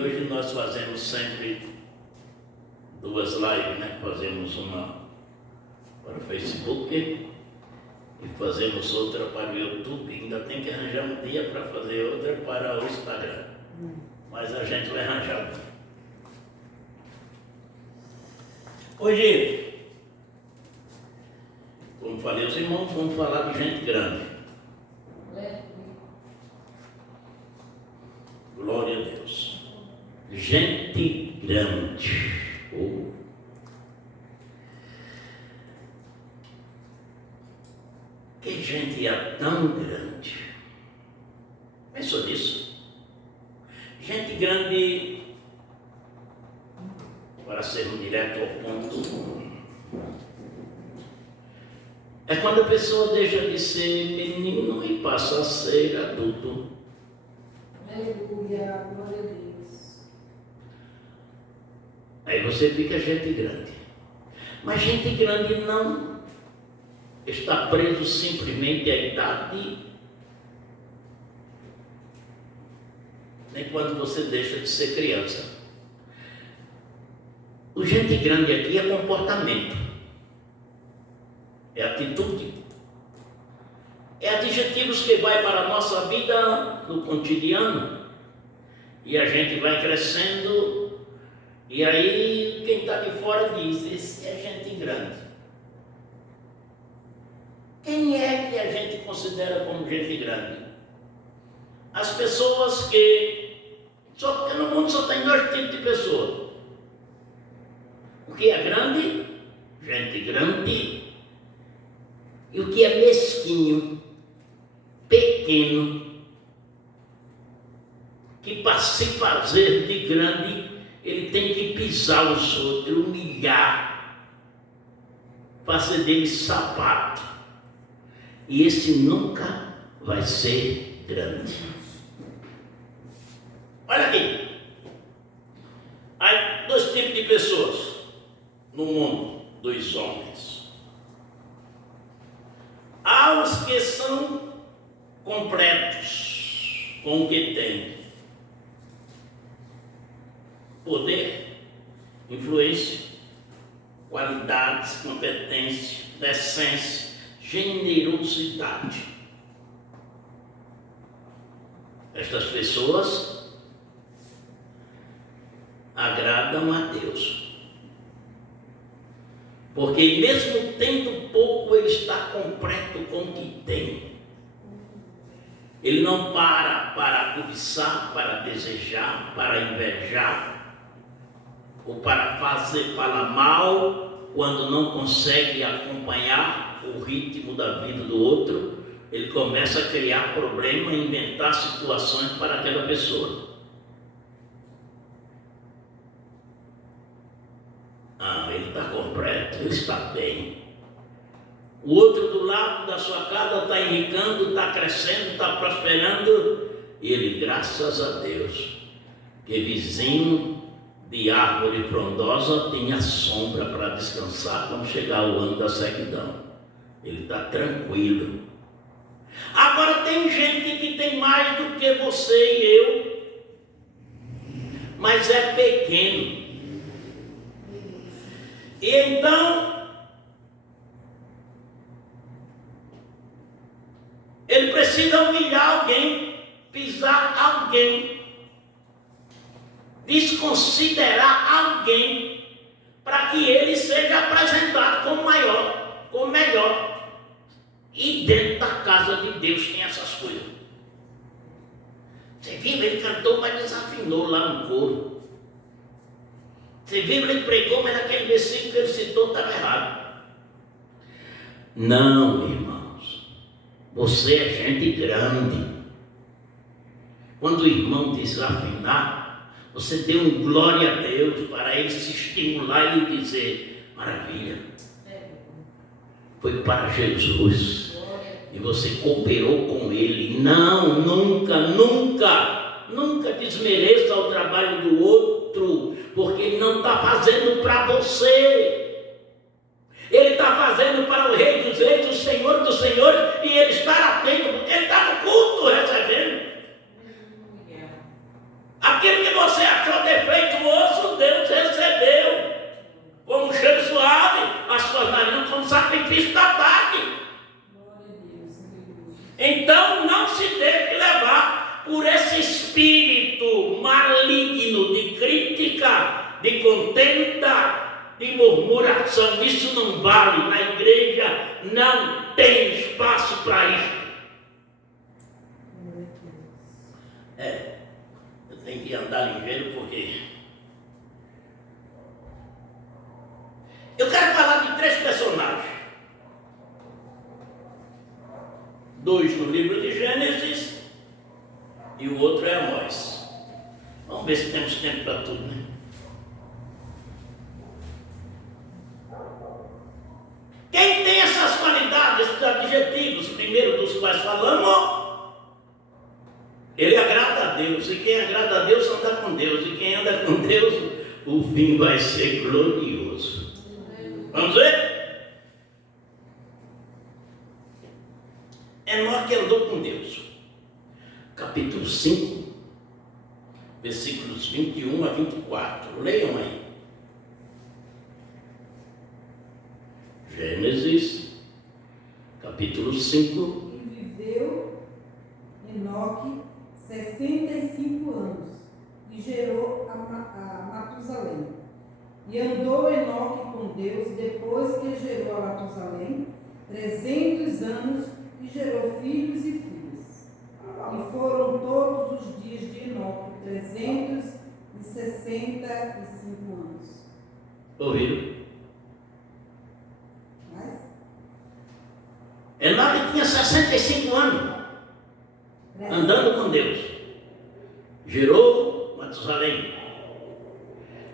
Hoje nós fazemos sempre duas lives, né? Fazemos uma para o Facebook e fazemos outra para o YouTube. Ainda tem que arranjar um dia para fazer outra para o Instagram. Mas a gente vai arranjar. Hoje, como falei, os irmãos vão falar de gente grande. Glória a Deus. Gente grande. Oh. Que gente é tão grande? Pensou nisso? Gente grande, para sermos direto ao ponto, é quando a pessoa deixa de ser menino e passa a ser adulto. Aleluia, glória a Deus. Aí você fica gente grande. Mas gente grande não está preso simplesmente à idade, nem quando você deixa de ser criança. O gente grande aqui é comportamento, é atitude, é adjetivos que vai para a nossa vida no cotidiano, e a gente vai crescendo, e aí quem está de fora diz: esse é gente grande. Quem é que a gente considera como gente grande? As pessoas porque no mundo só tem dois tipos de pessoas. O que é grande, gente grande, e o que é mesquinho, pequeno, que para se fazer de grande, ele tem que pisar os outros, humilhar, fazer dele sapato. E esse nunca vai ser grande. Olha aqui. Há dois tipos de pessoas no mundo, dos homens. Há os que são completos com o que têm: poder, influência, qualidades, competência, decência, generosidade. Estas pessoas agradam a Deus, porque mesmo tendo pouco, ele está completo com o que tem. Ele não para cobiçar, para desejar, para invejar, ou para falar mal quando não consegue acompanhar o ritmo da vida do outro. Ele começa a criar problema e inventar situações para aquela pessoa. Ele está completo, ele está bem. O outro do lado da sua casa está enricando, está crescendo, está prosperando. E ele, graças a Deus, que vizinho de árvore frondosa tinha sombra para descansar quando chegar o ano da sequidão. Ele está tranquilo. Agora tem gente que tem mais do que você e eu, mas é pequeno. E então ele precisa humilhar alguém, pisar alguém, desconsiderar alguém, para que ele seja apresentado como maior, como melhor. E dentro da casa de Deus tem essas coisas. Você viu, ele cantou, mas desafinou lá no coro. Você viu, ele pregou, mas naquele versículo que ele citou estava errado. Não, irmãos, você é gente grande. Quando o irmão desafinar, você dê um glória a Deus para ele se estimular e dizer: maravilha, foi para Jesus e você cooperou com ele. Não, nunca desmereça o trabalho do outro, porque ele não está fazendo para você, ele está fazendo para o Rei dos Reis, o Senhor dos Senhores, e ele está atento, porque ele está no culto recebendo. Aquilo que você achou crítica, de contenda, de murmuração. Isso não vale. Na igreja não tem espaço para isso. Eu tenho que andar ligeiro porque eu quero falar de 3 personagens. 2 no livro de Gênesis e o outro é Amós. Vamos ver se temos tempo para tudo, né? Quem tem essas qualidades, esses adjetivos, primeiro dos quais falamos, ele agrada a Deus. E quem agrada a Deus anda com Deus. E quem anda com Deus, o fim vai ser glorioso. Vamos ver? Enoque andou com Deus. Capítulo 5, versículos 21 a 24. Leiam aí. Gênesis, capítulo 5. E viveu Enoque 65 anos e gerou a Matusalém. E andou Enoque com Deus depois que gerou a Matusalém 300 anos e gerou filhos e filhas. E foram todos os dias de Enoque 365 anos. Ouviram? Enoque tinha 65 anos, andando com Deus. Gerou Matusalém.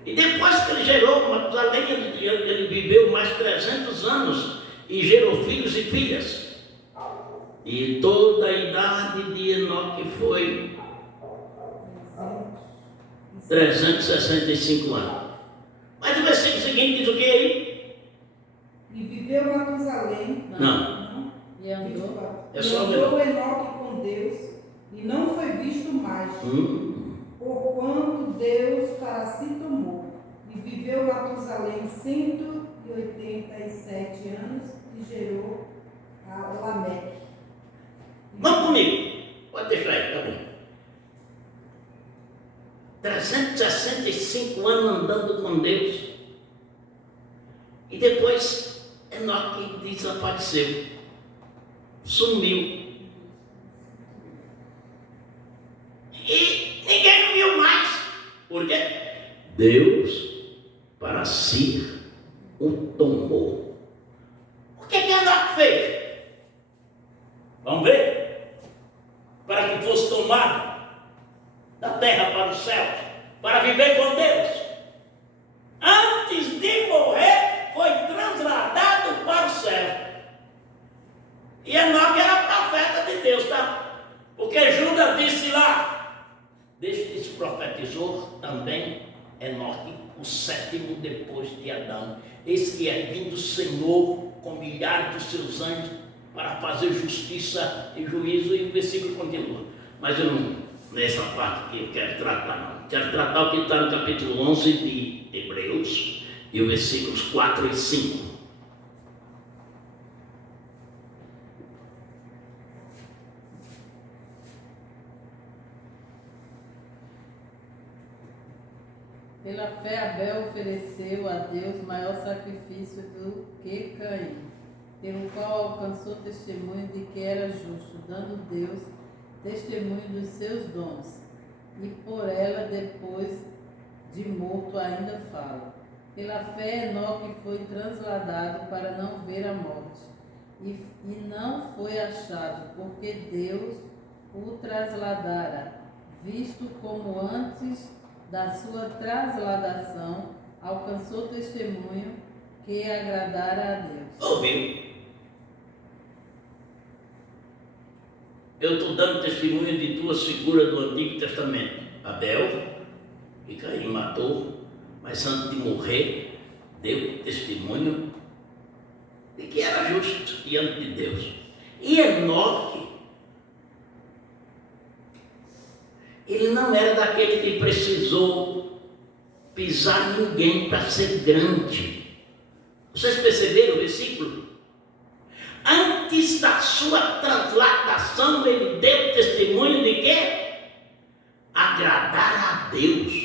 E depois que ele gerou Matusalém, ele viveu mais 300 anos e gerou filhos e filhas. E toda a idade de Enoque foi 365 anos. Mas o versículo seguinte diz o que aí? E viveu Matusalém. Não. E andou. É só andou Enoque com Deus e não foi visto mais. Porquanto Deus para si tomou. E viveu Matusalém 187 anos e gerou a Lameque. Vamos comigo. Pode deixar aí, tá bom. 365 anos andando com Deus. E depois Enoque desapareceu. Sumiu. E ninguém viu mais. Por quê? Deus para si o tomou. O que Enoque fez? Vamos ver? Para que fosse tomado da terra para os céus, para viver com Deus. Antes de morrer, foi transladado para o céu. E Enoque era profeta de Deus, tá? Porque Judas disse lá, desde profetizou também Enoque, o 7º depois de Adão. Esse que é vindo o Senhor com milhares de seus anjos para fazer justiça e juízo, e o versículo continua. Mas eu não, nessa parte que eu quero tratar, não. Quero tratar o que está no capítulo 11 de Hebreus, e os versículos 4 e 5. Pela fé, Abel ofereceu a Deus maior sacrifício do que Caim, pelo qual alcançou testemunho de que era justo, dando Deus testemunho dos seus dons, e por ela, depois de morto, ainda fala. Pela fé, Enoque foi transladado para não ver a morte, e não foi achado, porque Deus o trasladara, visto como antes da sua trasladação alcançou testemunho que agradara a Deus. Ouviu? Eu estou dando testemunho de 2 figuras do Antigo Testamento. Abel, que Caim matou, mas antes de morrer, deu testemunho de que era justo diante de Deus. E Enoque, ele não era daquele que precisou pisar ninguém para ser grande. Vocês perceberam o versículo? Antes da sua transladação, ele deu testemunho de quê? Agradar a Deus.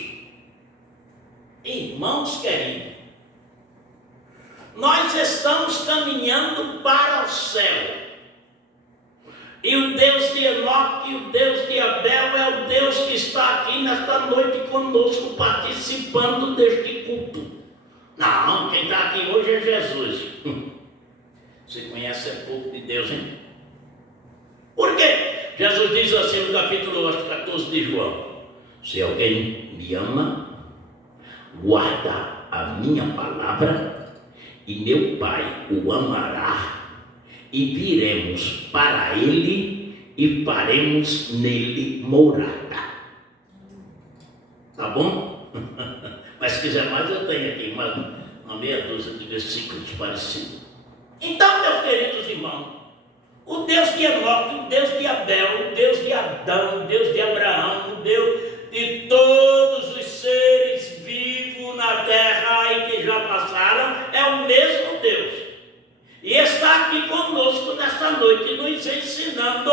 Irmãos queridos, nós estamos caminhando para o céu. E o Deus de Enoque, o Deus de Abel, é o Deus que está aqui nesta noite conosco, participando deste culto. Não, quem está aqui hoje é Jesus. Você conhece pouco de Deus, hein? Por quê? Jesus diz assim no capítulo 14 de João: se alguém me ama, guarda a minha palavra, e meu Pai o amará, e viremos para ele e faremos nele morada. Tá bom? Mas se quiser mais, eu tenho aqui uma meia dúzia de versículos parecidos. Então, meus queridos irmãos, o Deus de Enoque, o Deus de Abel, o Deus de Adão, o Deus de Abraão, o Deus de todos os seres vivos na terra e que já passaram, é o mesmo Deus. E está aqui conosco nesta noite, nos ensinando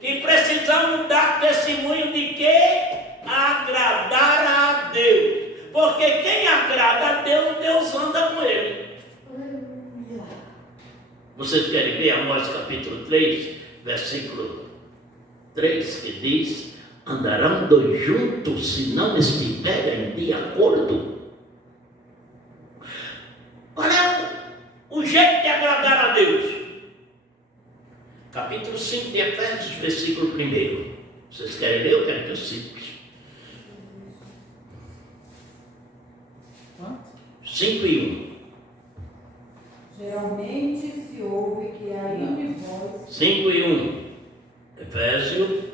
que precisamos dar testemunho de que? Agradar a Deus. Porque quem agrada a Deus, Deus anda com ele. Vocês querem ver Amós capítulo 3, versículo 3, que diz: andarão dois juntos se não estiverem de acordo. Qual é o jeito de agradar a Deus? Capítulo 5 de Efésios, versículo 1. Vocês querem ler? Eu quero que eu cite. 5:1. Geralmente se ouve que há entre vós 5:1. Efésios.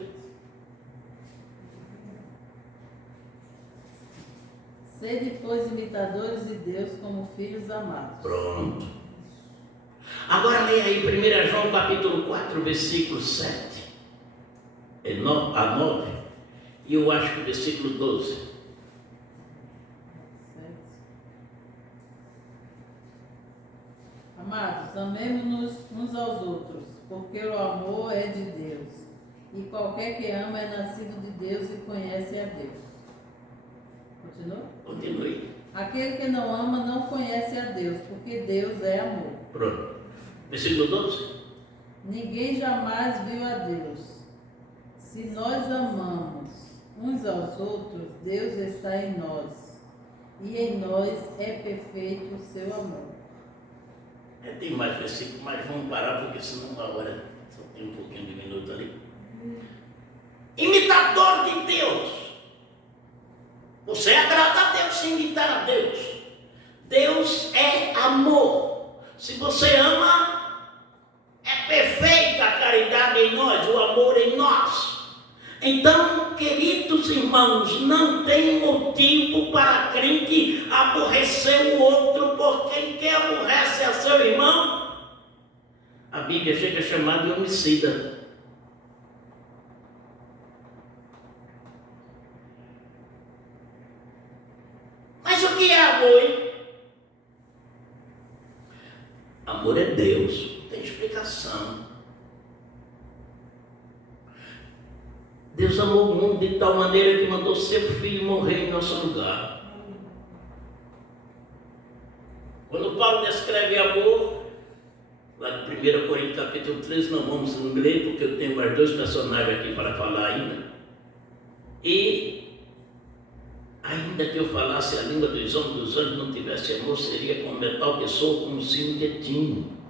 Sede, pois, imitadores de Deus como filhos amados. Pronto. Agora leia aí 1 João capítulo 4, versículo 7 a 9. E eu acho que o versículo 12. Amados, amemo-nos uns aos outros, porque o amor é de Deus. E qualquer que ama é nascido de Deus e conhece a Deus. Continua? Continue. Aquele que não ama não conhece a Deus, porque Deus é amor. Pronto. Versículo 12. Ninguém jamais viu a Deus. Se nós amamos uns aos outros, Deus está em nós. E em nós é perfeito o seu amor. Tem mais versículos, mas vamos parar, porque senão a hora só tem um pouquinho de minuto ali. Imitador de Deus. Você agrada a Deus se imitar a Deus. Deus é amor. Se você ama, é perfeita a caridade em nós, o amor em nós. Então, queridos irmãos, não tem motivo para crente aborrecer o outro, porque quem aborrece a seu irmão, a Bíblia chega a chamar de homicida. Mas o que é amor, hein? Amor é Deus, não tem explicação. Deus amou o mundo de tal maneira que mandou seu filho morrer em nosso lugar. Quando Paulo descreve amor, lá de 1 Coríntios capítulo 13, não vamos ler porque eu tenho mais dois personagens aqui para falar ainda. E ainda que eu falasse a língua dos anjos, não tivesse amor, seria como metal que soa, como sino de timo.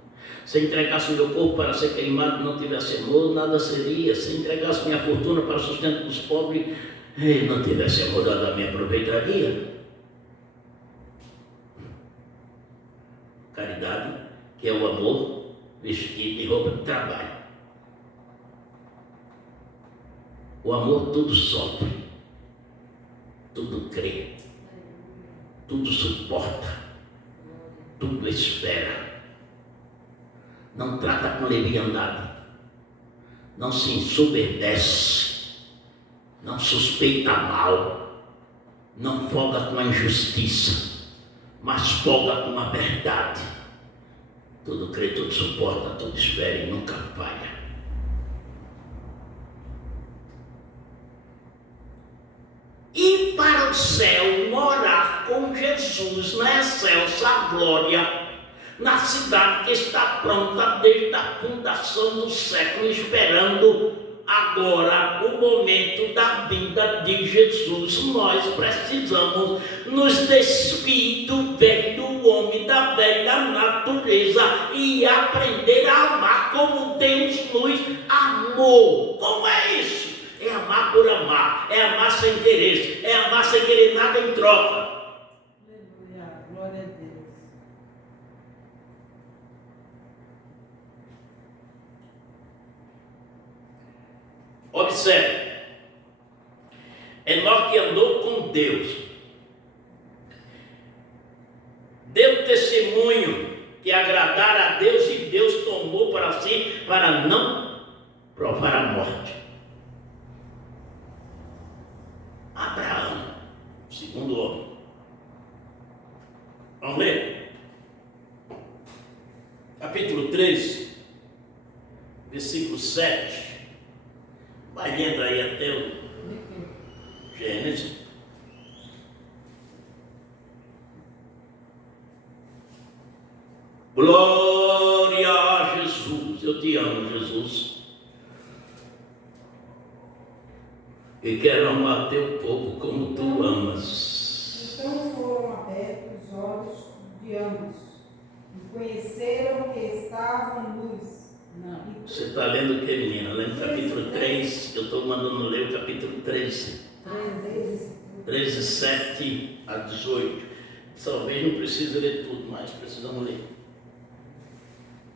Se entregasse o meu corpo para ser queimado e não tivesse amor, nada seria. Se entregasse minha fortuna para o sustento dos pobres e não tivesse amor, nada me aproveitaria. Caridade, que é o amor vestido de roupa de trabalho. O amor tudo sofre, tudo crê, tudo suporta, tudo espera. Não trata com leviandade, não se ensoberbece, não suspeita mal, não folga com a injustiça, mas folga com a verdade. Tudo crê, tudo suporta, tudo espera e nunca falha. E para o céu morar Jesus na excelsa glória, na cidade que está pronta desde a fundação do século, esperando agora o momento da vinda de Jesus. Nós precisamos nos despir do velho homem, da velha natureza, e aprender a amar como Deus nos amou. Como é isso? É amar por amar, é amar sem querer, é amar sem querer nada em troca. Aleluia, glória a Deus. Observe, Enoque andou com Deus, deu testemunho que agradara a Deus, e Deus tomou para si para não provar a morte. Abraão, segundo homem. Vamos ler? Capítulo 3, versículo 7. Vai lendo aí até o Gênesis. Glória a Jesus. Eu te amo, Jesus. E quero amar teu povo como tu amas. Então foram abertos os olhos de ambos e conheceram que estavam nus. Não. Você está lendo o que, menina? Lendo o capítulo 3. Eu estou mandando ler o capítulo 13. 13, 7 a 18. Talvez não precise ler tudo, mas precisamos ler.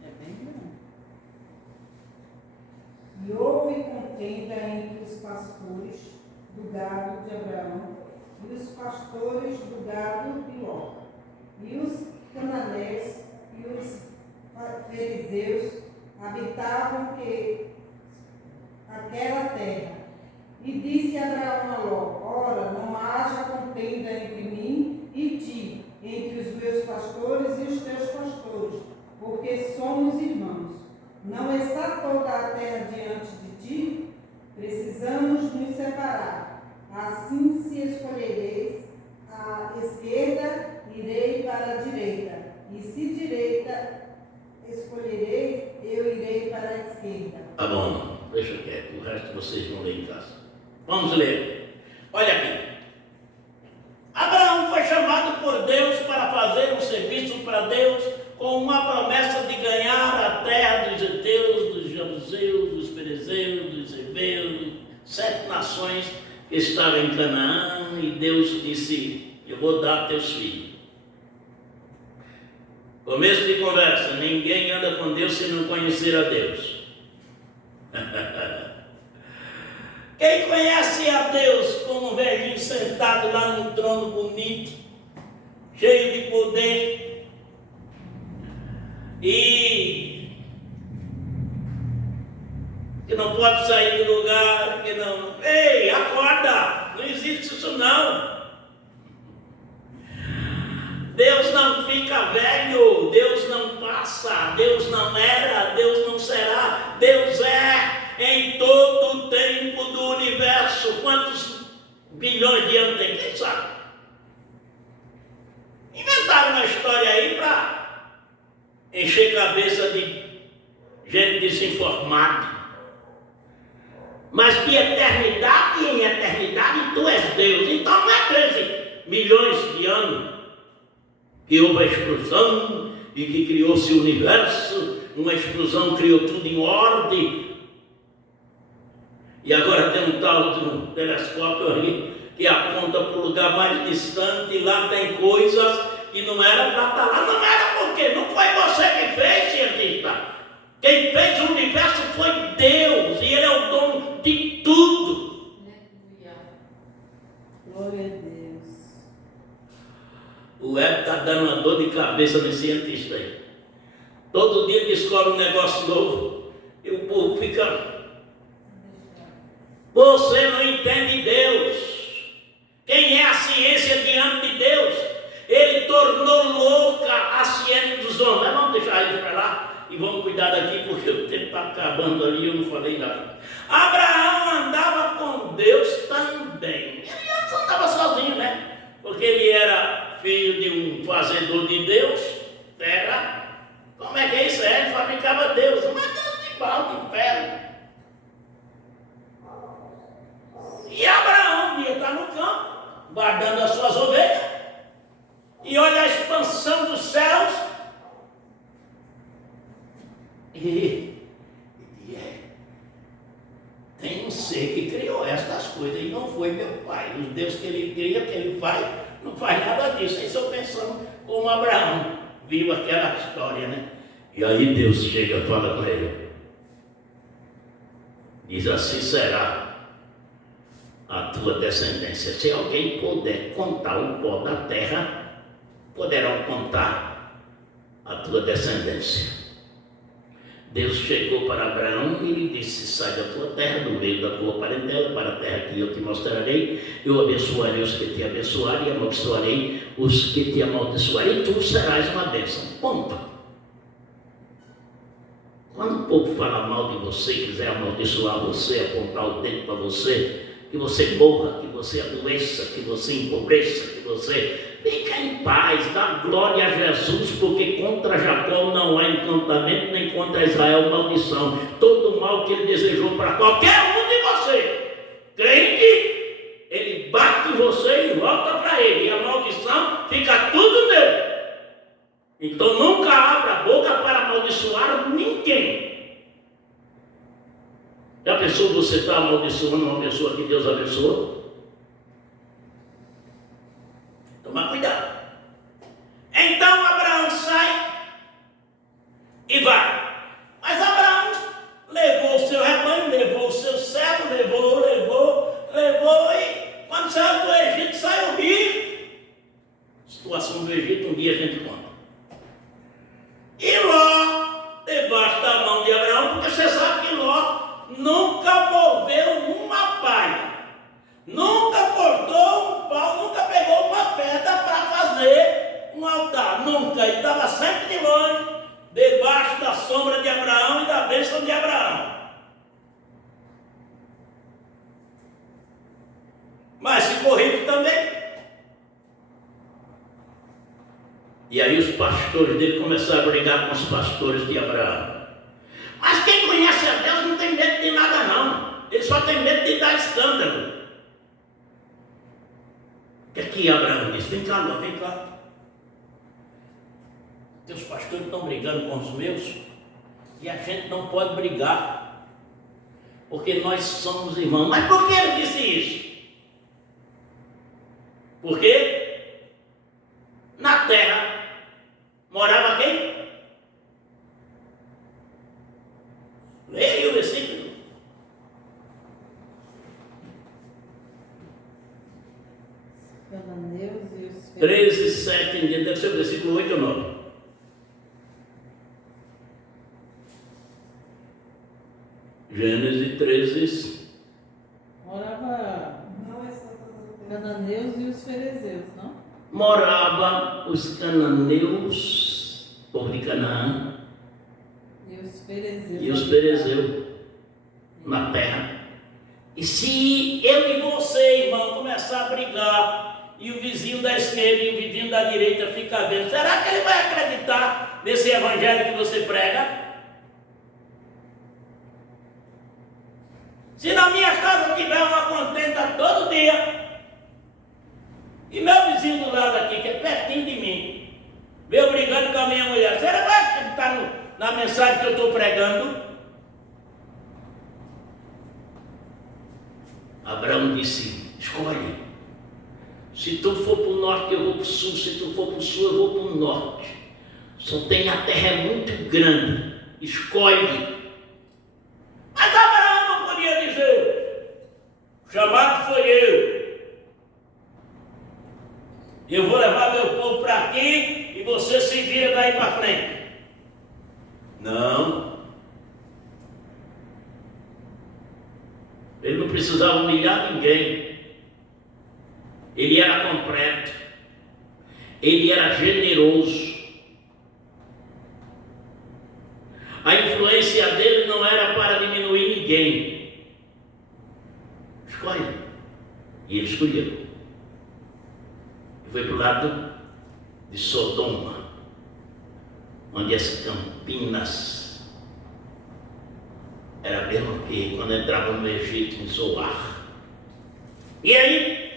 É bem grande. E houve contenda entre os pastores do gado de Abraão e os pastores do gado de Ló, e os cananeus e os fariseus habitavam aquela terra. E disse Abraão a Ló: ora, não haja contenda entre mim e ti, entre os meus pastores e os teus pastores, porque somos irmãos. Não está toda a terra diante de ti? Precisamos nos separar. Assim, se escolhereis a esquerda, irei para a direita, e se direita escolhereis, eu irei para a esquerda. Tá bom, deixa quieto, o resto vocês vão ler em casa. Vamos ler. Olha aqui. Abraão foi chamado por Deus para fazer um serviço para Deus, com uma promessa de ganhar a terra dos heteus, dos jebuseus, dos ferezeus, dos heveus, 7 nações que estavam em Canaã, e Deus disse: eu vou dar a teus filhos. Começo de conversa: ninguém anda com Deus se não conhecer a Deus. Quem conhece a Deus como um velhinho sentado lá no trono bonito, cheio de poder, e que não pode sair do lugar, que não... Ei, acorda! Não existe isso não. Deus não fica velho, Deus não passa, Deus não era, Deus não será, Deus é em todo o tempo do universo. Quantos bilhões de anos tem? Quem sabe? Inventaram uma história aí para encher cabeça de gente desinformada. Mas de eternidade em eternidade tu és Deus. Então não é 13 milhões de anos que houve a explosão e que criou-se o universo. Uma explosão criou tudo em ordem. E agora tem um tal de um telescópio ali que aponta para o lugar mais distante, e lá tem coisas que não era para estar lá. Não era porque não foi você que fez, cientista. Quem fez o universo foi Deus, e Ele é o dono de tudo. Glória a Deus. O web está dando uma dor de cabeça nesse cientista aí. Todo dia descobre um negócio novo e o povo fica... Você não entende Deus. Quem é a ciência diante de Deus? Ele tornou louca a ciência dos homens. Mas vamos deixar ele para lá e vamos cuidar daqui, porque o tempo está acabando ali e eu não falei nada. Abraão andava com Deus também. Ele andava sozinho, né? Porque ele era filho de fazedor de Deus, terra. Como é que é isso? Ele fabricava Deus, mas Deus de balde, de ferro. E Abraão ia estar no campo, guardando as suas ovelhas, e olha a expansão dos céus. Tem um ser que criou estas coisas, e não foi meu pai. Os deuses que ele cria, que ele faz, não faz nada disso. Aí estou pensando como Abraão viu aquela história, né? E aí Deus chega e fala com ele. Diz assim será a tua descendência. Se alguém puder contar o pó da terra, poderão contar a tua descendência. Deus chegou para Abraão e lhe disse: sai da tua terra, do meio da tua parentela, para a terra que eu te mostrarei. Eu abençoarei os que te abençoarem e amaldiçoarei os que te amaldiçoarem, e tu serás uma bênção. Ponto. Quando o povo fala mal de você, quiser amaldiçoar você, apontar o dedo para você, que você morra, que você adoeça, que você empobreça, que você... Fica em paz, dá glória a Jesus, porque contra Jacó não há encantamento, nem contra Israel maldição. Todo o mal que ele desejou para qualquer um de você, crente, ele bate em você e volta para ele, e a maldição fica tudo nele. Então nunca abra a boca para amaldiçoar ninguém. Já pensou você está amaldiçoando uma pessoa que Deus abençoou? Toma cuidado. Então Abraão sai e vai. Mas Abraão levou o seu rebanho, levou o seu servo, levou e quando saiu do Egito, saiu rico. Situação do Egito, um dia a gente conta. E Ló, debaixo da mão de Abraão, porque você sabe que Ló nunca moveu uma palha. Nunca cortou um pau, nunca pegou uma pedra para fazer um altar. Nunca. Ele estava sempre de longe, debaixo da sombra de Abraão e da bênção de Abraão. Mas ficou rico também. E aí os pastores dele começaram a brigar com os pastores de Abraão. Mas quem conhece a Deus não tem medo de nada não. Ele só tem medo de dar escândalo. E aqui Abraão disse: vem cá, Ló, vem cá. Teus pastores estão brigando com os meus e a gente não pode brigar, porque nós somos irmãos. Mas por que ele disse isso? Porque na terra morava quem? Leia o versículo. Cananeus e os 13, 7 em diante, deve ser o versículo 8 ou 9. Gênesis 13. Morava Não é só cananeus e os ferezeus, não? Morava os cananeus, povo de Canaã, E os ferezeus. e os perezeus na terra. E se eu e você, irmão, começar a brigar, e o vizinho da esquerda e o vizinho da direita ficar vendo, será que ele vai acreditar nesse evangelho que você prega? Se na minha casa tiver uma contenda todo dia, e meu vizinho do lado aqui, que é pertinho de mim, vê eu brigando com a minha mulher, será que vai acreditar na mensagem que eu estou pregando? Abraão disse: escolhe. Se tu for para o norte, eu vou para o sul. Se tu for para o sul, eu vou para o norte. Só tem a terra é muito grande. Escolhe. Mas Abraão não podia dizer: o chamado foi eu. Eu vou levar meu povo para aqui e você se vira daí para frente. Não. Ele não precisava humilhar ninguém. Ele era completo. Ele era generoso. A influência dele não era para diminuir ninguém. Escolhe. E ele escolheu. E foi para o lado de Sodoma, onde as campinas era mesmo que quando entrava no Egito, em Zoar. E aí,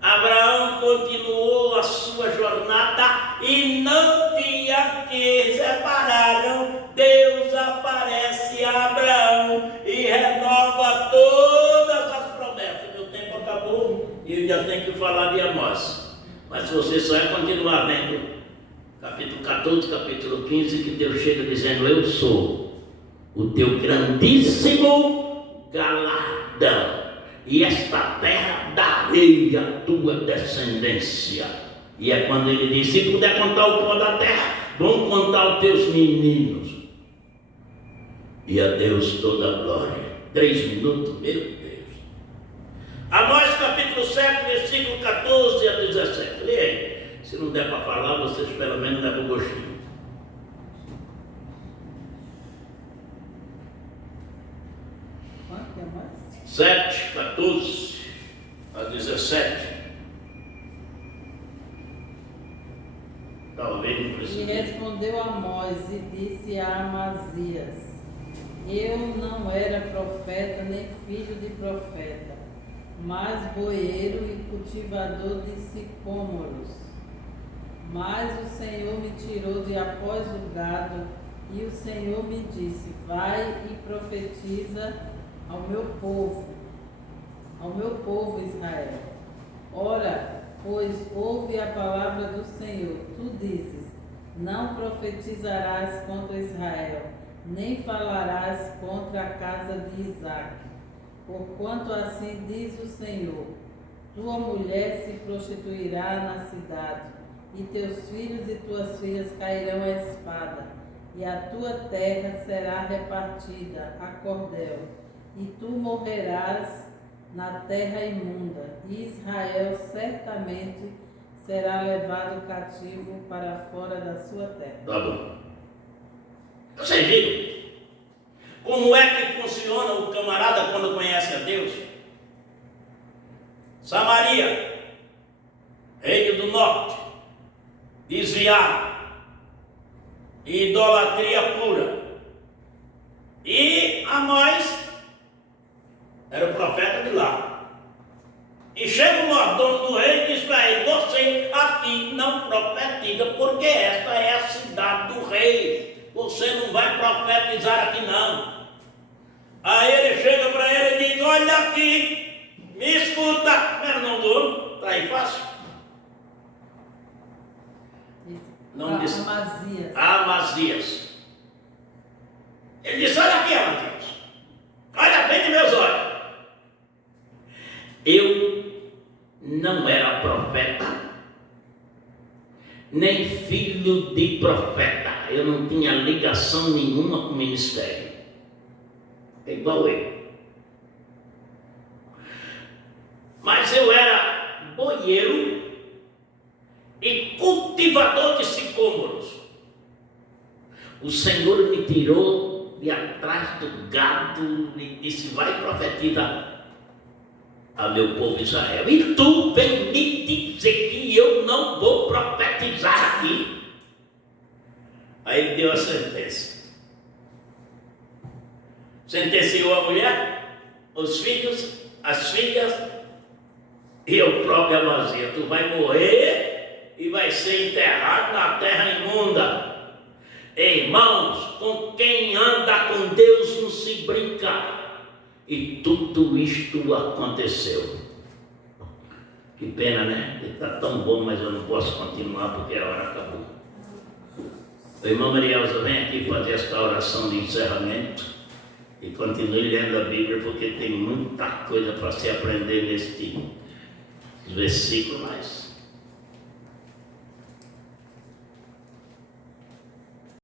Abraão continuou a sua jornada e no dia que separaram, Deus aparece a Abraão e renova todas as promessas. Meu tempo acabou e eu já tenho que falar de Amós. Mas você só vai continuar vendo capítulo 14, capítulo 15, que Deus chega dizendo: eu sou o teu grandíssimo galardão, e esta terra darei à tua descendência. E é quando ele diz: se puder contar o pó da terra, vão contar os teus meninos. E a Deus toda a glória. 3 minutos, meu Deus. Amós capítulo 7, versículo 14 a 17. Leia aí. Se não der para falar, vocês pelo menos levam o gostinho. Quanto é mais? 7, 14 a 17. Talvez não E precise. respondeu Amós e disse a Amazias: eu não era profeta nem filho de profeta, mas boeiro e cultivador de sicômoros. Mas o Senhor me tirou de após o gado, e o Senhor me disse: vai e profetiza ao meu povo Israel. Ora, pois ouve a palavra do Senhor. Tu dizes: não profetizarás contra Israel, nem falarás contra a casa de Isaque. Porquanto assim diz o Senhor: tua mulher se prostituirá na cidade, e teus filhos e tuas filhas cairão à espada, e a tua terra será repartida a cordel, e tu morrerás na terra imunda, e Israel certamente será levado cativo para fora da sua terra. Tá bom. Vocês viram como é que funciona o camarada quando conhece a Deus? Samaria, Reino do Norte, desviado, idolatria pura. E Amós era o profeta de lá. E chega o mordomo do rei e diz para ele: você aqui não profetiza, porque esta é a cidade do rei. Você não vai profetizar aqui não. Aí ele chega para ele e diz: olha aqui, me escuta. Era o nome do homem? Está aí fácil? Não disse. Amazias. Amazias. Ele disse: olha aqui, Amazias, olha bem de meus olhos. Eu não era profeta, nem filho de profeta. Eu não tinha ligação nenhuma com o ministério. É igual eu. Mas eu era boieiro e cultivador de sicômoros. O Senhor me tirou de atrás do gado e disse: vai profetizar a meu povo Israel. E tu vem me dizer que eu não vou profetizar aqui. Aí ele deu a sentença. Sentenciou a mulher, os filhos, as filhas e o próprio Amazias. Tu vai morrer e vai ser enterrado na terra imunda. Irmãos, com quem anda com Deus não se brinca. E tudo isto aconteceu. Que pena, né? Está tão bom, mas eu não posso continuar porque a hora acabou. O irmão Marielza, vem aqui fazer esta oração de encerramento e continue lendo a Bíblia, porque tem muita coisa para se aprender neste versículo mais.